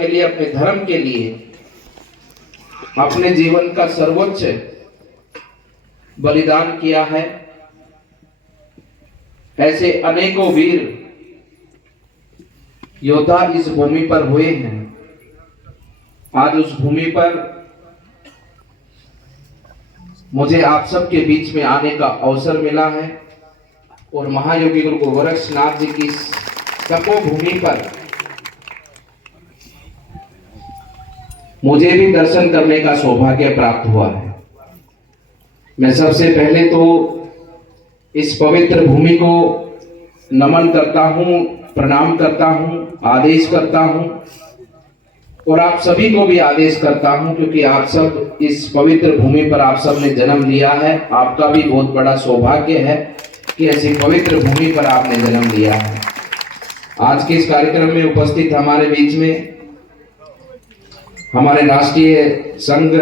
के लिए, अपने धर्म के लिए अपने जीवन का सर्वोच्च बलिदान किया है। ऐसे अनेकों वीर योद्धा इस भूमि पर हुए हैं। आज उस भूमि पर मुझे आप सबके बीच में आने का अवसर मिला है और महायोगी गुरु गोरक्षनाथ जी की तपोभूमि पर मुझे भी दर्शन करने का सौभाग्य प्राप्त हुआ है। मैं सबसे पहले तो इस पवित्र भूमि को नमन करता हूं, प्रणाम करता हूं, आदेश करता हूं और आप सभी को भी आदेश करता हूं, क्योंकि आप सब इस पवित्र भूमि पर आप सब ने जन्म लिया है। आपका भी बहुत बड़ा सौभाग्य है कि ऐसी पवित्र भूमि पर आपने जन्म लिया है। आज के इस कार्यक्रम में उपस्थित हमारे बीच में हमारे राष्ट्रीय संघ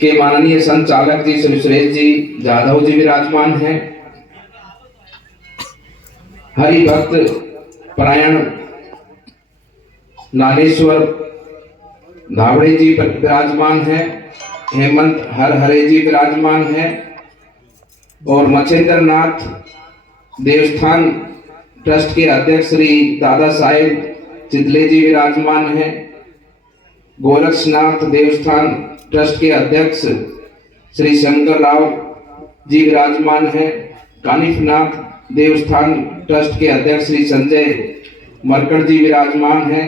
के माननीय संचालक जी श्री सुरेश जी जाधव जी विराजमान हैं। हरि भक्त परायण नागेश्वर धावड़े जी विराजमान हैं। हेमंत हरे जी विराजमान हैं और मच्छेंद्र नाथ देवस्थान ट्रस्ट के अध्यक्ष श्री दादा साहेब चिदले जी विराजमान हैं। गोरक्षनाथ देवस्थान ट्रस्ट के अध्यक्ष श्री शंकर राव जी विराजमान हैं। कानिफनाथ देवस्थान ट्रस्ट के अध्यक्ष श्री संजय मरकड़ जी विराजमान हैं।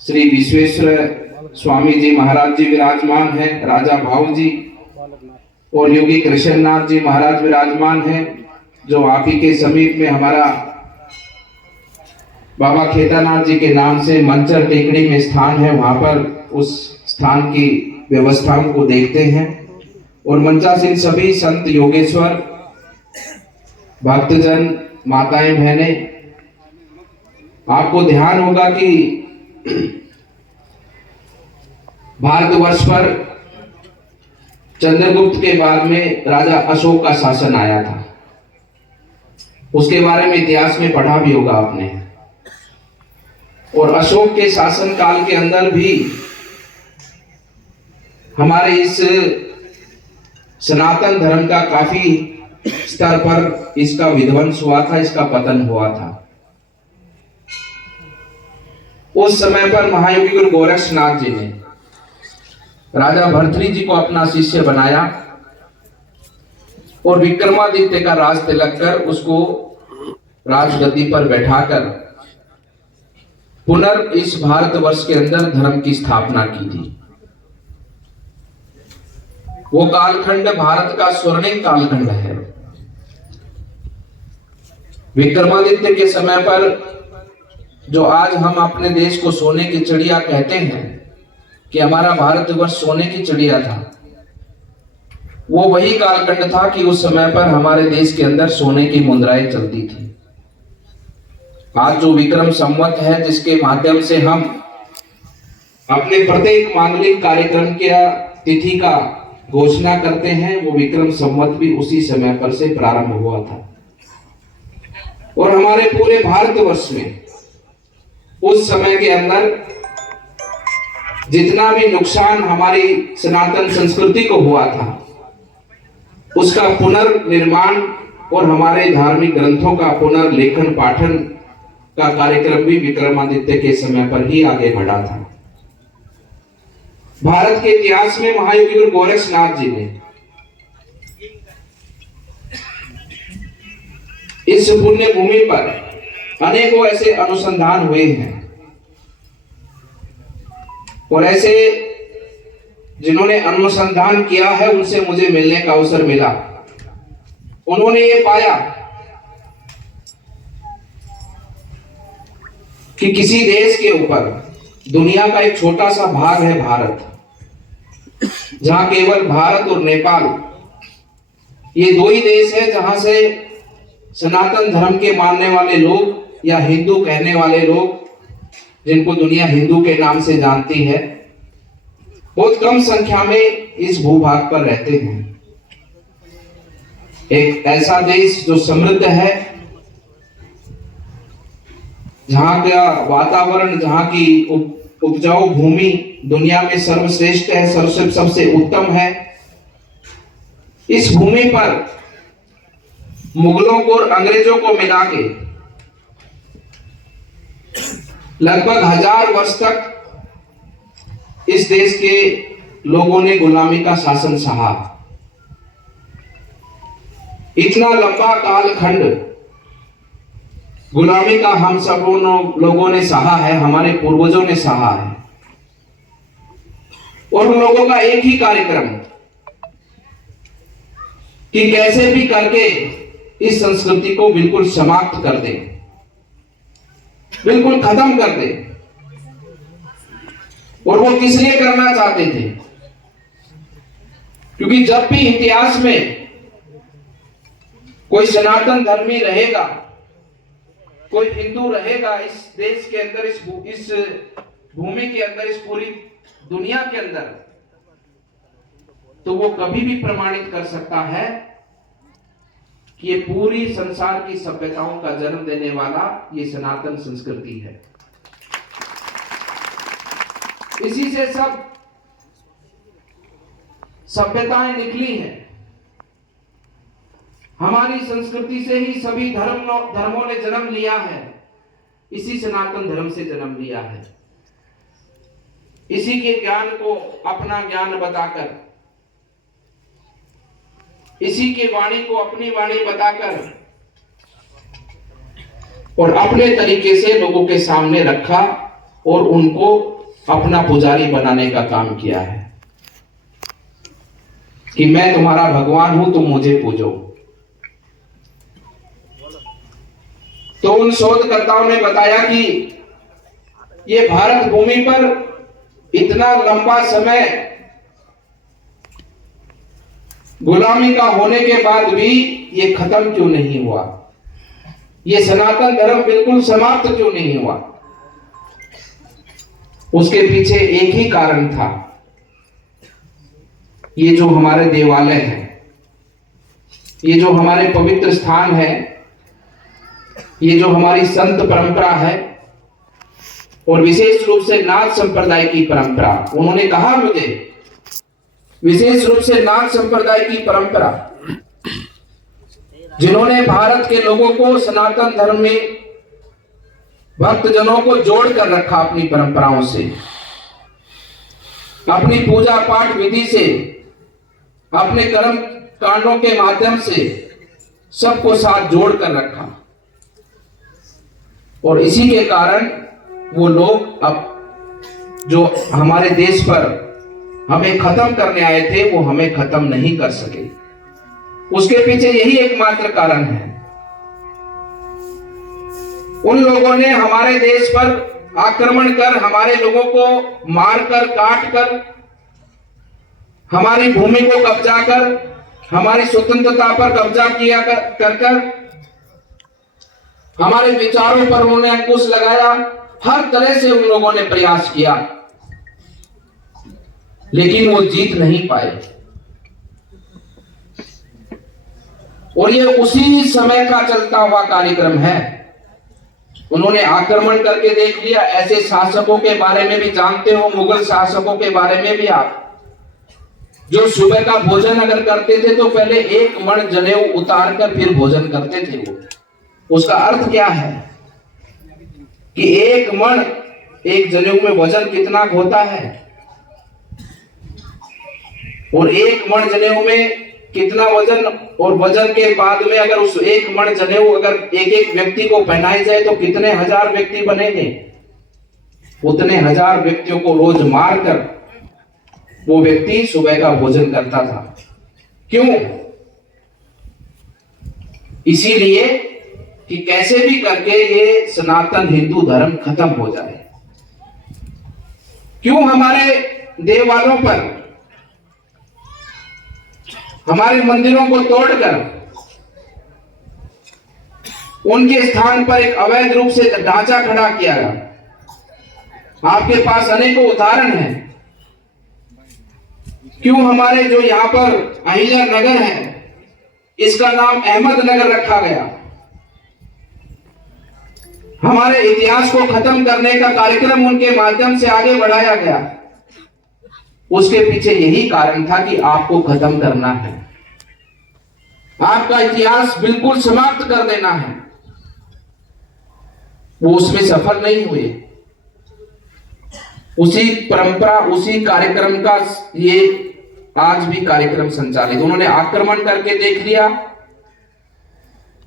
श्री विश्वेश्वर स्वामी जी महाराज जी विराजमान हैं। राजा भाऊ जी और योगी कृष्णनाथ जी महाराज विराजमान हैं, जो आप ही के समीप में हमारा बाबा केदारनाथ जी के नाम से मंचर टेकड़ी में स्थान है, वहां पर उस स्थान की व्यवस्थाओं को देखते हैं। और मंचासीन सभी संत योगेश्वर भक्तजन माताएं बहनें, आपको ध्यान होगा कि भारतवर्ष पर चंद्रगुप्त के बाद में राजा अशोक का शासन आया था। उसके बारे में इतिहास में पढ़ा भी होगा आपने। और अशोक के शासन काल के अंदर भी हमारे इस सनातन धर्म का काफी स्तर पर इसका विध्वंस हुआ था, इसका पतन हुआ था। उस समय पर महायोगी गुरु गोरक्षनाथ जी ने राजा भर्तृहरि जी को अपना शिष्य बनाया और विक्रमादित्य का राज तिलक कर उसको राजगद्दी पर बैठाकर पुनर् इस भारतवर्ष के अंदर धर्म की स्थापना की थी। वो कालखंड भारत का स्वर्णिम कालखंड है। विक्रमादित्य के समय पर जो आज हम अपने देश को सोने की चिड़िया कहते हैं कि हमारा भारतवर्ष सोने की चिड़िया था, वो वही कालखंड था कि उस समय पर हमारे देश के अंदर सोने की मुद्राएं चलती थी। आज जो विक्रम संवत है, जिसके माध्यम से हम अपने प्रत्येक मांगलिक कार्यक्रम के तिथि का घोषणा करते हैं, वो विक्रम संवत भी उसी समय पर से प्रारंभ हुआ था। और हमारे पूरे भारतवर्ष में उस समय के अंदर जितना भी नुकसान हमारी सनातन संस्कृति को हुआ था, उसका पुनर्निर्माण और हमारे धार्मिक ग्रंथों का पुनर्लेखन पाठन का कार्यक्रम भी विक्रमादित्य के समय पर ही आगे बढ़ा था। भारत के इतिहास में महायोगी गुरु गोरक्षनाथ जी ने इस पुण्य भूमि पर अनेकों ऐसे अनुसंधान हुए हैं और ऐसे जिन्होंने अनुसंधान किया है उनसे मुझे मिलने का अवसर मिला। उन्होंने ये पाया कि किसी देश के ऊपर दुनिया का एक छोटा सा भाग है भारत, जहां केवल भारत और नेपाल ये दो ही देश है जहां से सनातन धर्म के मानने वाले लोग या हिंदू कहने वाले लोग, जिनको दुनिया हिंदू के नाम से जानती है, बहुत कम संख्या में इस भूभाग पर रहते हैं। एक ऐसा देश जो समृद्ध है, जहाँ का वातावरण, जहाँ की उपजाऊ भूमि दुनिया में सर्वश्रेष्ठ है, सबसे उत्तम है। इस भूमि पर मुगलों को और अंग्रेजों को मिला के लगभग 1000 वर्ष तक इस देश के लोगों ने गुलामी का शासन सहा। इतना लंबा कालखंड गुलामी का हम सब लोगों ने सहा है, हमारे पूर्वजों ने सहा है। और उन लोगों का एक ही कार्यक्रम कि कैसे भी करके इस संस्कृति को बिल्कुल समाप्त कर दे, बिल्कुल खत्म कर दे। और वो किस लिए करना चाहते थे? क्योंकि जब भी इतिहास में कोई सनातन धर्मी रहेगा, कोई हिंदू रहेगा इस देश के अंदर, इस भूमि के अंदर, इस पूरी दुनिया के अंदर, तो वो कभी भी प्रमाणित कर सकता है कि ये पूरी संसार की सभ्यताओं का जन्म देने वाला ये सनातन संस्कृति है। इसी से सब सभ्यताएं निकली हैं। हमारी संस्कृति से ही सभी धर्मों ने जन्म लिया है। इसी सनातन धर्म से जन्म लिया है। इसी के ज्ञान को अपना ज्ञान बताकर, इसी की वाणी को अपनी वाणी बताकर और अपने तरीके से लोगों के सामने रखा और उनको अपना पुजारी बनाने का काम किया है कि मैं तुम्हारा भगवान हूं, तुम मुझे पूजो। तो उन शोधकर्ताओं ने बताया कि ये भारत भूमि पर इतना लंबा समय गुलामी का होने के बाद भी ये खत्म क्यों नहीं हुआ, ये सनातन धर्म बिल्कुल समाप्त क्यों नहीं हुआ? उसके पीछे एक ही कारण था। ये जो हमारे देवालय हैं, ये जो हमारे पवित्र स्थान है, ये जो हमारी संत परंपरा है और विशेष रूप से नाथ संप्रदाय की परंपरा, उन्होंने कहा मुझे विशेष रूप से नाथ संप्रदाय की परंपरा, जिन्होंने भारत के लोगों को सनातन धर्म में भक्तजनों को जोड़ कर रखा अपनी परंपराओं से, अपनी पूजा पाठ विधि से, अपने कर्म कांडों के माध्यम से सबको साथ जोड़ कर रखा। और इसी के कारण वो लोग अब जो हमारे देश पर हमें खत्म करने आए थे, वो हमें खत्म नहीं कर सके। उसके पीछे यही एकमात्र कारण है। उन लोगों ने हमारे देश पर आक्रमण कर, हमारे लोगों को मारकर, काट कर, हमारी भूमि को कब्जा कर, हमारी स्वतंत्रता पर कब्जा किया कर हमारे विचारों पर उन्होंने अंकुश लगाया। हर तरह से उन लोगों ने प्रयास किया, लेकिन वो जीत नहीं पाए। और ये उसी समय का चलता हुआ कार्यक्रम है। उन्होंने आक्रमण करके देख लिया। ऐसे शासकों के बारे में भी जानते हो, मुगल शासकों के बारे में भी आप, जो सुबह का भोजन अगर करते थे तो पहले एक मण जनेऊ उतार कर फिर भोजन करते थे। वो उसका अर्थ क्या है कि एक मण, एक जनेऊ में वजन कितना होता है और एक मण जनेऊ में कितना वजन, और वजन के बाद में अगर उस एक मण जनेऊ अगर एक एक व्यक्ति को पहनाई जाए तो कितने हजार व्यक्ति बनेंगे। उतने हजार व्यक्तियों को रोज मारकर वो व्यक्ति सुबह का भोजन करता था। क्यों? इसीलिए कि कैसे भी करके ये सनातन हिंदू धर्म खत्म हो जाए। क्यों हमारे देवालयों पर, हमारे मंदिरों को तोड़कर उनके स्थान पर एक अवैध रूप से ढांचा खड़ा किया गया। आपके पास अनेकों उदाहरण हैं। क्यों हमारे जो यहां पर अहिल्या नगर है, इसका नाम अहमद नगर रखा गया। हमारे इतिहास को खत्म करने का कार्यक्रम उनके माध्यम से आगे बढ़ाया गया। उसके पीछे यही कारण था कि आपको खत्म करना है, आपका इतिहास बिल्कुल समाप्त कर देना है। वो उसमें सफल नहीं हुए। उसी परंपरा, उसी कार्यक्रम का ये आज भी कार्यक्रम संचालित। उन्होंने आक्रमण करके देख लिया,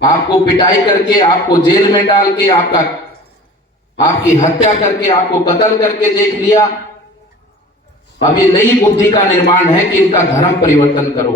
आपको पिटाई करके, आपको जेल में डाल के, आपकी हत्या करके, आपको कत्ल करके देख लिया। अब ये नई बुद्धि का निर्माण है कि इनका धर्म परिवर्तन करो।